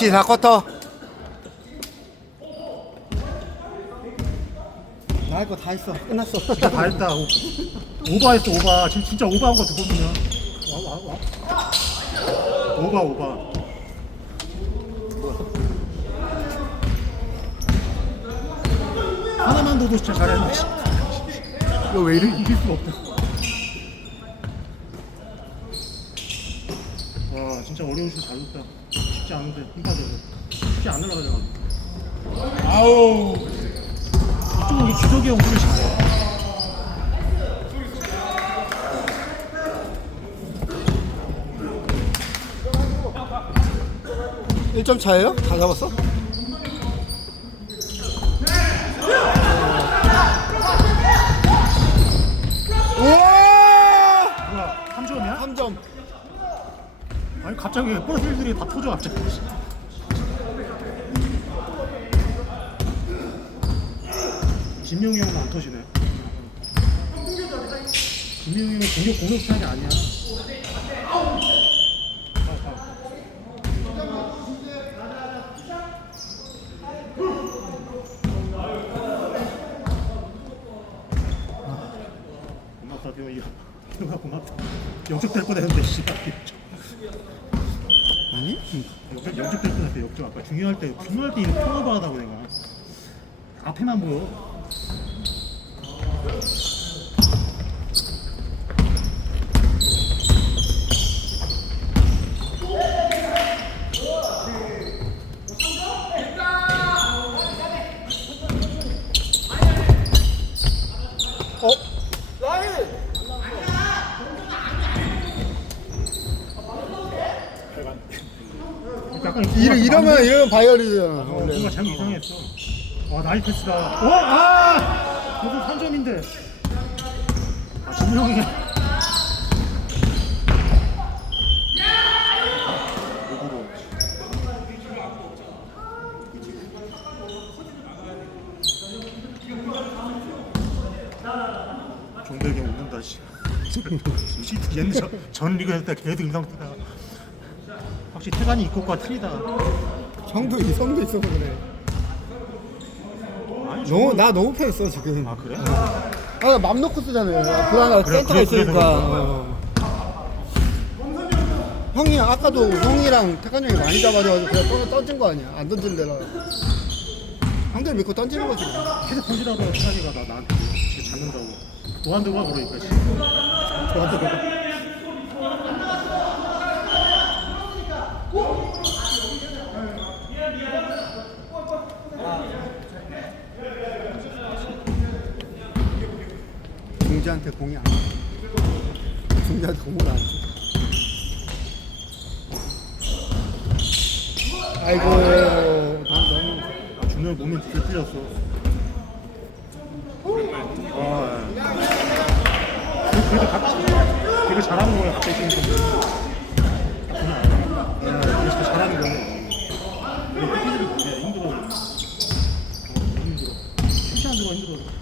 FC 4쿼터. 나할 거 다 했어. 끝났어. 진짜 다 했다. 오- 오버했어 오버. 지금 진짜 오버한 거 듣고 보면 와, 와, 와. 오버 오버. 하나만 둬도 진짜 잘했는데 이거 왜 이래? 이길 수가 없다. 와 진짜 어려운 슛잘 줬다. 쉽지 않은데 힘 빠져서 쉽지 안 올라가잖아. 아우 이쪽은 우리 주석이 형 소리 잘해. 1점 차예요? 다 잡았어? 우와! 뭐야 3점이야? 3점. 아니 갑자기 볼들이 다 터져 갑자기. 김명희 형은 안 터지네. 김명희 형은 공격 공격 스타일이 아니야. 고맙다 대호 이거 고맙다 역적될 뻔했는데 씨발? 역적 역적될 뻔했대 역적 아까 중요할 때 중요할 때 이거 하다고 내가. 앞에만 보여 이러, 이러면 이러면 바이올이잖아. 어, 원래. 뭔가 잘못 이상했어 와 나이 패스다 어? 아! 저거 3점인데 아 일부러 종대경 웃는다 씨. 이전 리그 했을 때 계속 인상 쓰다가 확실히 태관이 이것과 틀리다 형도 이성도 있어 그래. 아니 너무 나 너무 패했어 지금. 아 그래? 아, 맘 놓고 쓰잖아요. 그 하나 그래, 센터가 그래, 있으니까. 어. 형이 아까도 형이랑 태관 형이 많이 잡아줘가지고 그냥 던, 던진 거 아니야. 안 던진 데라. 형들 믿고 던지는 거지. 뭐. 계속 던지라고 태관이가 나 나한테 지금 잡는다고 도안 들어가 그러니까 씨. 도안 들어가 중지한테 공이 안 가. 중지한테 공을 안 줘. 아이고. 아, 준호 몸이 되게 풀렸어 아 예. 그래도 갑자기 되게 잘하는 거야 갑자기 지금 좀 예, 그래서 잘하는 거네 근데 삐삐들이 그게 힘들어 어, 힘들어 힘들어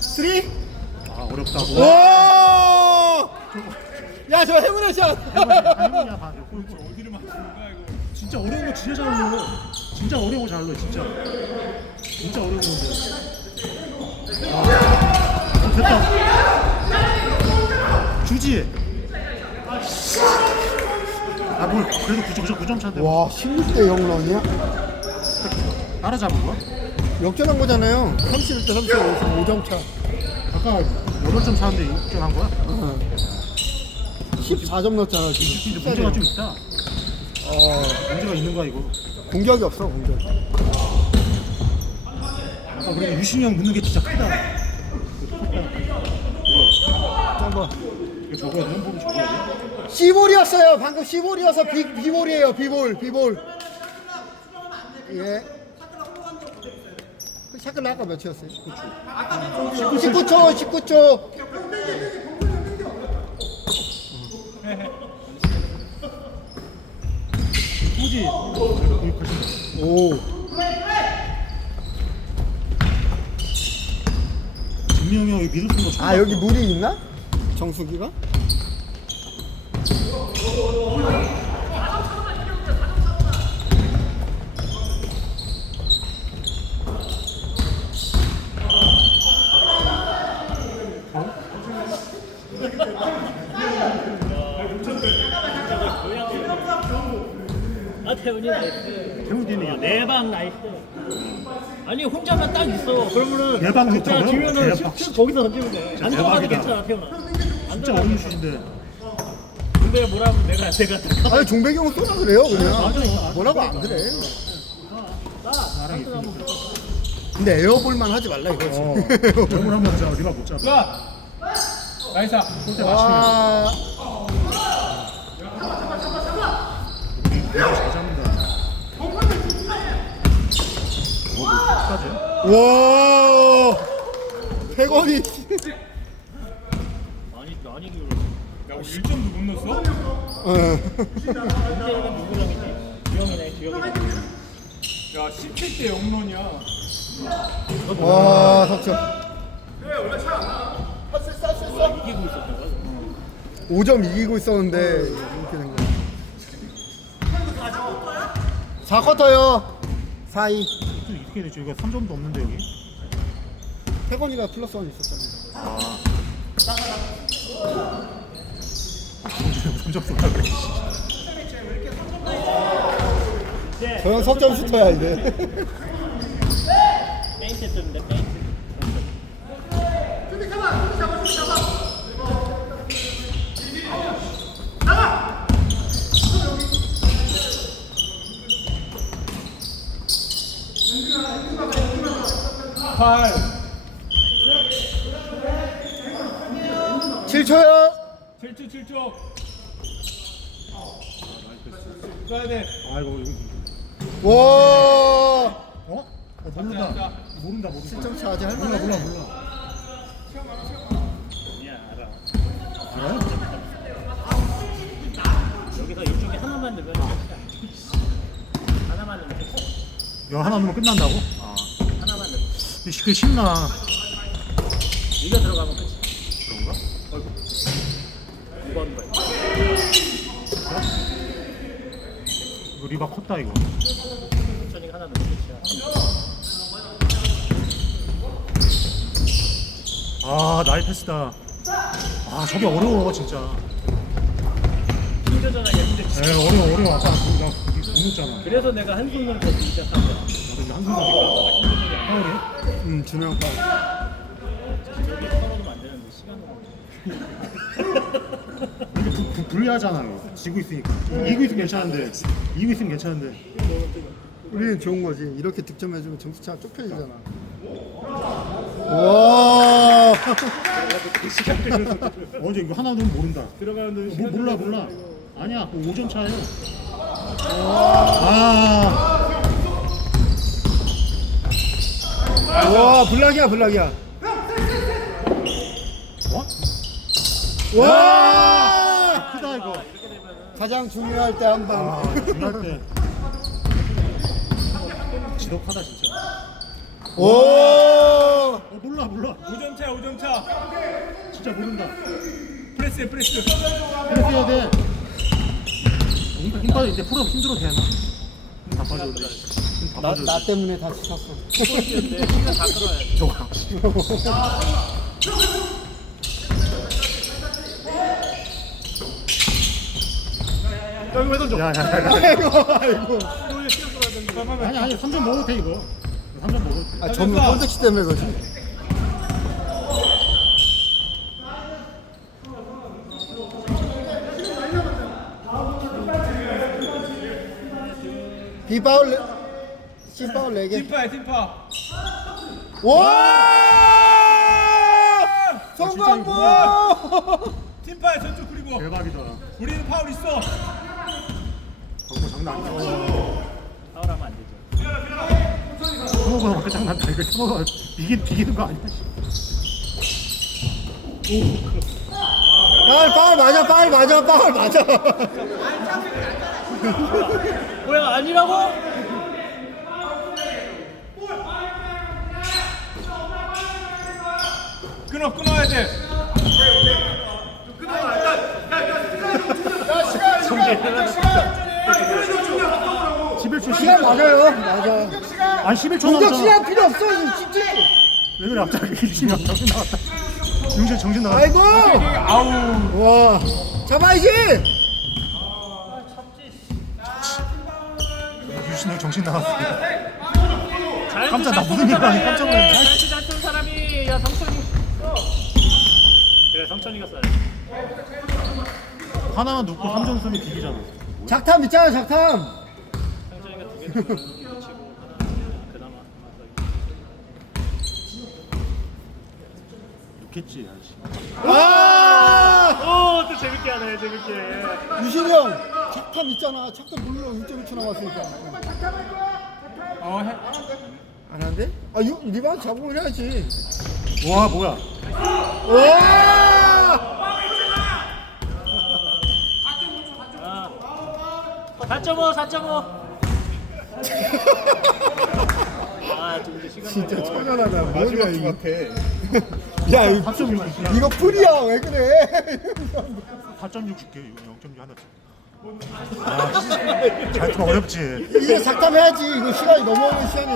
쓰리? 아 어렵다 오! 뭐 야, 저 해문의 샷! 할머니야 봐. 어디를 맞추는 거야 이거? 진짜 어려운 거 진짜 잘 넣어. 진짜 어려운 거잘 넣어 진짜. 진짜 어려운 건데. 아, 어, 됐다. 주지. 아 뭘 그래도 9점 9점 9점 차인데 와, 16대 0 런이야? 따라 잡은 거야? 역전한 거잖아요. 31대 35, 5점 차. 아까 8점 차인데 6점 한 거야? 어. 14점 넣었잖아, 지금. 근데 문제가 좀 있다. 어, 문제가 있는 거야 이거. 공격이 없어, 공격. 아까 우리가 유신이 형 넣는 게 진짜 크다. 한번. 이거? C볼이었어요. 방금 C볼이어서 B, B볼이에요. B볼, B볼. 예. 그 샤클 아까 몇이었어요? 19초. 19초, 19초. 굳이 여기 가신다. 오. 진명이 형이 미들 쓴거 처음 아 여기 봤어. 물이 있나? 정수기가? 태훈이 나이스 태훈이네. 내방 나이스 아니 혼자만 딱 있어 그러면은 내방 진짜 좋다고요? 지면은. 슛 거기서 던지면 돼안 진짜 들어가도 대박이다. 괜찮아 태훈아 안 진짜 들어가도 어려운 괜찮아. 슛인데. 근데 뭐라면 내가 내가 딱 아니 종배경은 쏘라 그래요 그냥. 맞아. 뭐라고 안 그래. 나랑 있으니까. 근데 에어볼만 하지 말라 이거지. 어. 얼굴 한번 잡아. 리바 못 잡아. 나이스 골대 맞추면. 와. 리바 잘 잡는다. 끝까지. 와. 태건이. 많이 많이 기울어 야 우리 1점도 못 넣었어? 어. 이때는 누구랑이지 주영이네 주영이 야 17대 0론이야 와 석점. 이기고 있었던 거야 5점 이기고 있었는데 이렇게 된 거야. 4쿼터요. 4위. 또 이렇게 되죠. 이거 3점도 없는데 여기. 태건이가 플러스 원 있었잖아요. 아. 3점 쏘라 그래. 저 형 석점 슈터야 이제. 페인트 뜨는데 페인트 팔 7초요. 7초 7초 써야 돼 아이고. 와. 어? 어 모른다. 모른다 모른다. 7점 차 아직 몰라 할만해. 몰라 몰라. 야 알아 알아요? 여기서 이쪽에 하나만 넣으면. 하나만 넣으면. 이거 하나 넣으면 끝난다고? 그게 쉽나? 이거 들어가면 끝이야 그런가? 이번 거야 이거 리바 컸다 이거. 천천히 하나 끝이야 아 나이 패스다. 아 저게 어려워 진짜. 힘들잖아 얘인데 에 어려워 어려워. 아까 나못 묻잖아. 그래서 내가 한숨을 더 시작한 거야 나도 이제 한숨 가니까. 파울이? 음, 주명 파. 저기 떨어지면 안 되는데 시간을 이게 불- 불- 불리하잖아 이거. 지고 있으니까. 이기고 있으면 괜찮은데. 이기고 있으면 괜찮은데. 우리는 좋은 거지. 이렇게 득점해주면 점수차가 좁혀지잖아. 와. 어제 이거 하나 넣으면 모른다. 들어가는데 뭐, 몰라 몰라. 아니야 그 5점 차예요. 아. 와, 블락이야, 블락이야. 어? 와! 크다 이거. 가장 중요할 때 한 방. 아 중요할 때. 지독하다 진짜. 오! 어 몰라 몰라. 5점 차 5점 차 진짜 모른다. 프레스 프레스 이렇게 해야 돼. 힘, 힘 빠져 이제 풀업 힘들어도 되나? 빠졌는데. 힘다 나, 나. 때문에 다 지쳤어. 저거. 여기 왜 던져 야, 야, 야, 야. 아이고, 아이고. 아니, 아니, 3점 먹어도 돼, 이거. 3점 먹어도 돼. 아, 전부 컨택시 때문에 그러지. 비바울 네- C바울 4개. 팀파야 팀파 와! 성광부! 팀파야 전쪽 그리고 대박이다. 우리는 파울 있어 광고 장난 아니야. 파울하면 안 되죠 막 장난다. 이거 터먹어. 비긴, 비기는 거 아니야? 야, 파울 맞아, 파울 맞아, 파울 맞아. 뭐야 아니라고? 끊어 끊어야 돼. 십일 초 시간 맞아요. 맞아. 아니 11초 공격 시간 필요 없어. 지금. 왜 그래 갑자기 일진이 정신 나갔다 용실 정신 나갔다 아이고. 아우. 와. 잡아야지. 유신 형 정신 나갔어 잘 깜짝 나 무슨 하니 깜짝 놀랐네. 잘치 잘치 사람이 야 성천이. 그래 성천이가 써야 돼. 하나만 눕고 3점 쏘면 비기잖아 작탐 있잖아. 작탐. 성천이가 두개 치고 하나 그나마 눕겠지 아저씨 와. 오또 재밌게 하네 재밌게. 유신이 형. 작탐 있잖아. 작탐 물러 1.1초 남았으니까. 어 해. 안 한대? 아, 유, 리바운드 잡고 해야지. 와 뭐야 와! 4.5 4.5. 아 좀 이제 시간. 진짜 천연하다. 뭐야 이거? 같아. 야, 이거, 4.6 이거 풀이야. 왜 그래? 4.6 줄게 이거 0.6 하나 아잘 좀 어렵지 이게 작탐 해야지. 이거 시간이 넘어오는 시간이.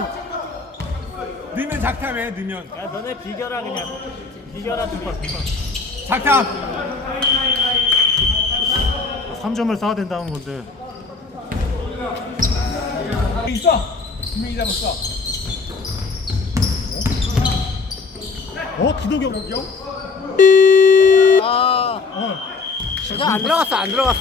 넣으면 작탐해 넣으면. 야 너네 비겨라 그냥. 비겨라 두번. 작탐. 3점을 쌓아야 된다는 건데 있어. 분명히 잡았어. 어? 기도경 아. 그냥 안 들어갔어. 안 들어갔어.